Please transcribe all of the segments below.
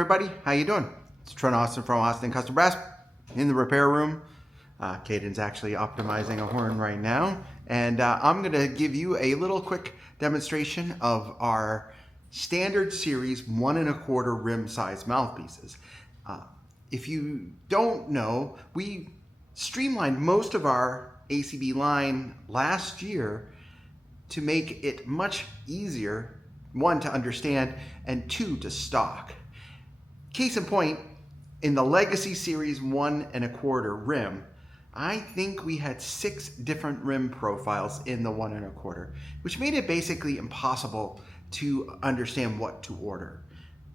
everybody, how you doing? It's Trent Austin from Austin Custom Brass in the repair room. Caden's actually optimizing a horn right now, and I'm going to give you a little quick demonstration of our standard series 1 1/4 rim size mouthpieces. If you don't know, we streamlined most of our ACB line last year to make it much easier, 1, to understand, and 2, to stock. Case in point, in the Legacy Series 1 1/4 rim, I think we had 6 different rim profiles in the 1 1/4, which made it basically impossible to understand what to order.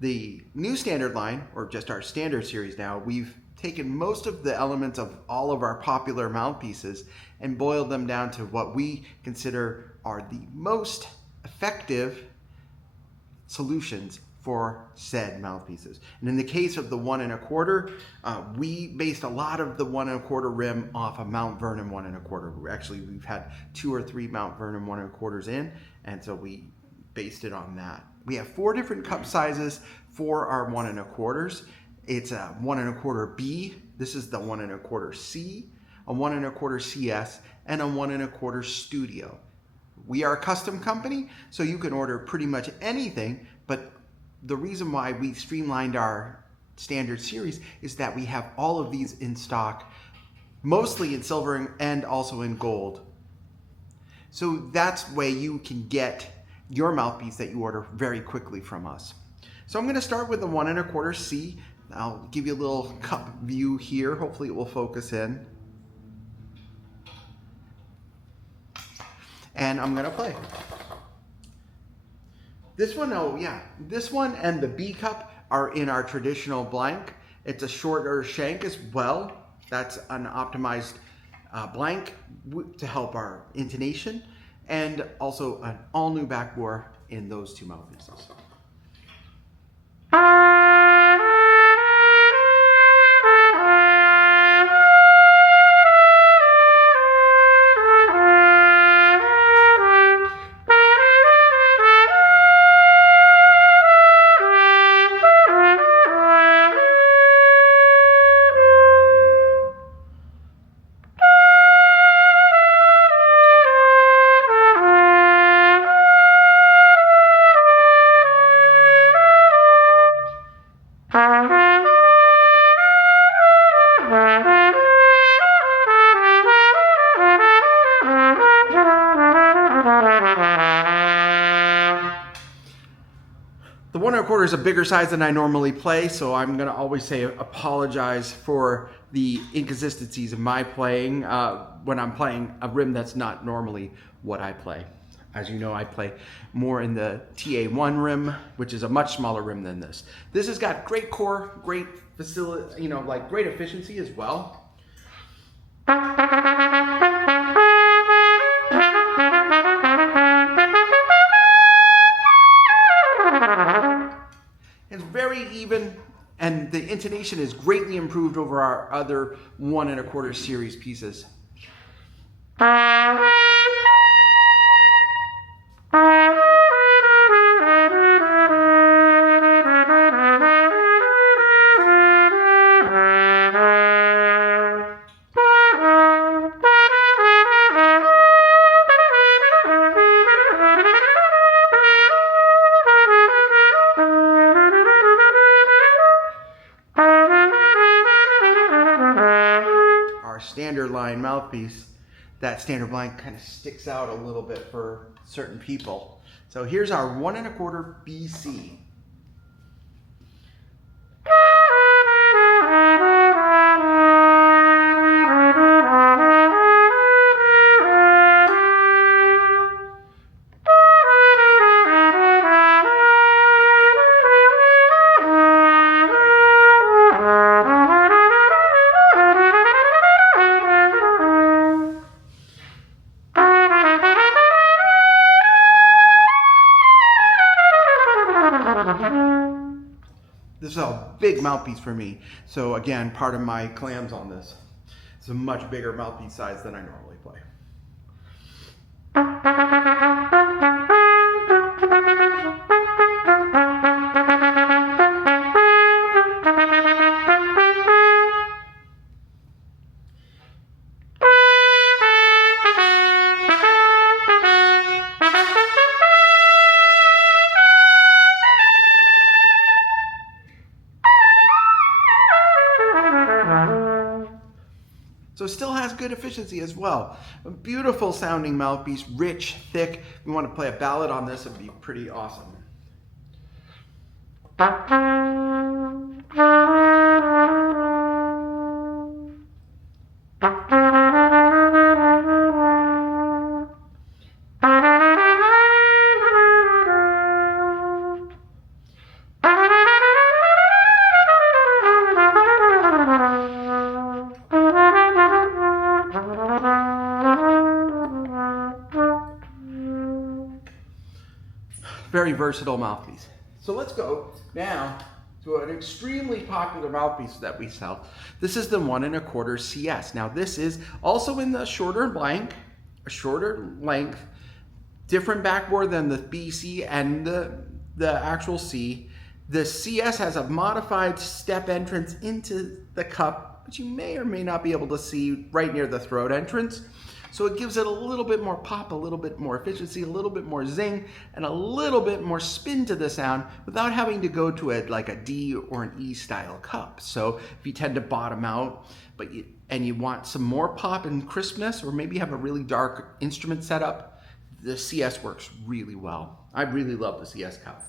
The new standard line, or just our standard series now, we've taken most of the elements of all of our popular mouthpieces and boiled them down to what we consider are the most effective solutions for said mouthpieces. And in the case of the 1 1/4, we based a lot of the 1 1/4 rim off of Mount Vernon 1 1/4. Actually, we've had 2 or 3 Mount Vernon 1 1/4s in, and so we based it on that. We have 4 different cup sizes for our 1 1/4s. It's a 1 1/4 B, this is the 1 1/4 C, a 1 1/4 CS, and a 1 1/4 Studio. We are a custom company, so you can order pretty much anything, but the reason why we streamlined our standard series is that we have all of these in stock, mostly in silver and also in gold. So that's the way you can get your mouthpiece that you order very quickly from us. So I'm going to start with the 1 1/4 C. I'll give you a little cup view here. Hopefully it will focus in. And I'm going to play. This one, oh yeah, this one and the B cup are in our traditional blank. It's a shorter shank as well. That's an optimized blank to help our intonation, and also an all new backbore in those 2 mouthpieces. The 1 1/4 is a bigger size than I normally play, so I'm going to always say apologize for the inconsistencies in my playing when I'm playing a rim that's not normally what I play. As you know, I play more in the TA1 rim, which is a much smaller rim than this. This has got great core, great facility, great efficiency as well. It's very even, and the intonation is greatly improved over our other 1 1/4 series pieces. Standard line mouthpiece, that standard blank kind of sticks out a little bit for certain people. So here's our 1 1/4 BC. This is a big mouthpiece for me. So again, part of my clams on this. It's a much bigger mouthpiece size than I normally play. So it still has good efficiency as well. A beautiful sounding mouthpiece, rich, thick. If you want to play a ballad on this, it'd be pretty awesome. Very versatile mouthpiece. So let's go now to an extremely popular mouthpiece that we sell. This is the 1 1/4 CS. Now this is also in the shorter length, different backbore than the BC and the actual C. The CS has a modified step entrance into the cup, which you may or may not be able to see right near the throat entrance. So it gives it a little bit more pop, a little bit more efficiency, a little bit more zing, and a little bit more spin to the sound without having to go to like a D or an E style cup. So if you tend to bottom out, and you want some more pop and crispness, or maybe have a really dark instrument setup, the CS works really well. I really love the CS cup.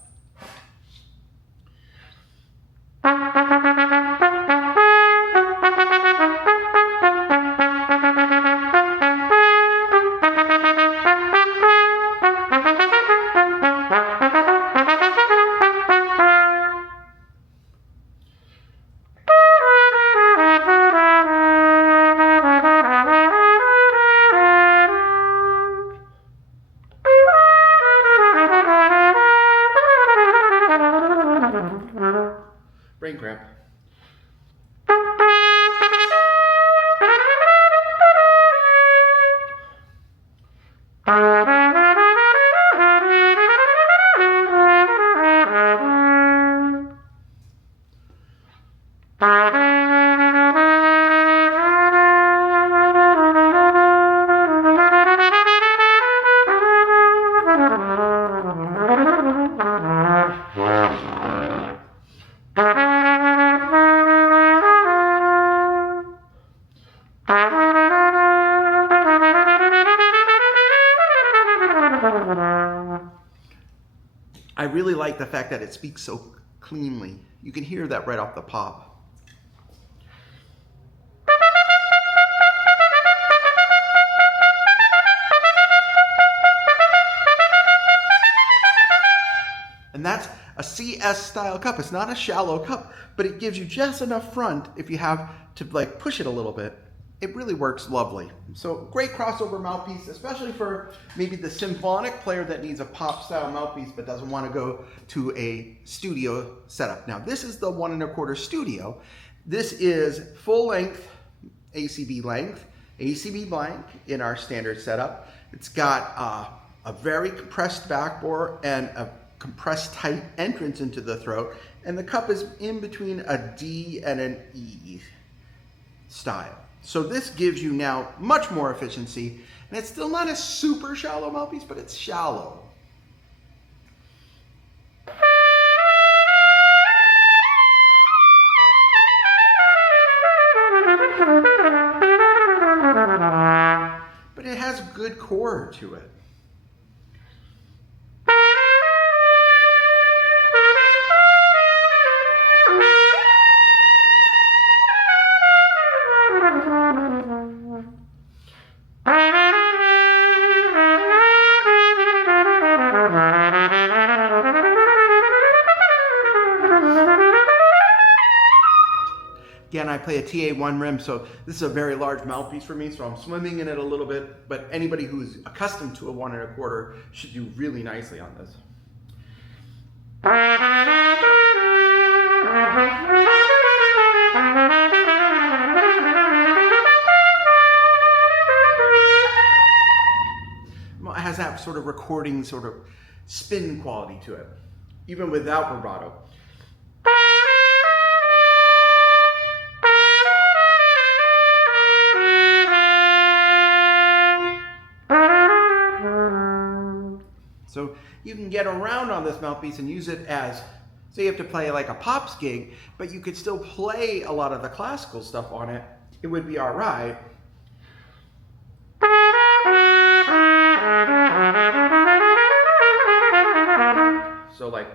Brain cramp. I really like the fact that it speaks so cleanly. You can hear that right off the pop. And that's a CS style cup. It's not a shallow cup, but it gives you just enough front if you have to like push it a little bit. It really works lovely. So great crossover mouthpiece, especially for maybe the symphonic player that needs a pop style mouthpiece but doesn't want to go to a studio setup. Now this is the 1 1/4 studio. This is full length, ACB length, ACB blank in our standard setup. It's got a very compressed backbore and a compressed tight entrance into the throat, and the cup is in between a D and an E style. So this gives you now much more efficiency, and it's still not a super shallow mouthpiece, but it's shallow. But it has good core to it. Again, I play a TA1 rim, so this is a very large mouthpiece for me, so I'm swimming in it a little bit, but anybody who's accustomed to a 1 1/4 should do really nicely on this. It has that sort of recording, sort of spin quality to it, even without vibrato. So you can get around on this mouthpiece and use it as, say you have to play like a pops gig, but you could still play a lot of the classical stuff on it. It would be all right, So like,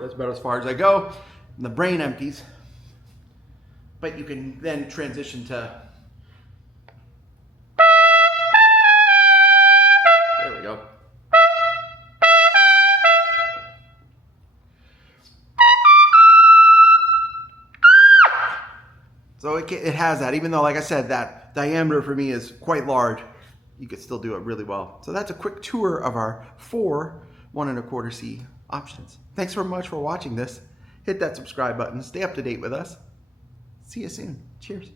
that's about as far as I go. And the brain empties, but you can then transition to, there we go. So it has that, even though, like I said, that diameter for me is quite large, you could still do it really well. So that's a quick tour of our 4 1 1/4 C options. Thanks so much for watching this. Hit that subscribe button. Stay up to date with us. See you soon. Cheers.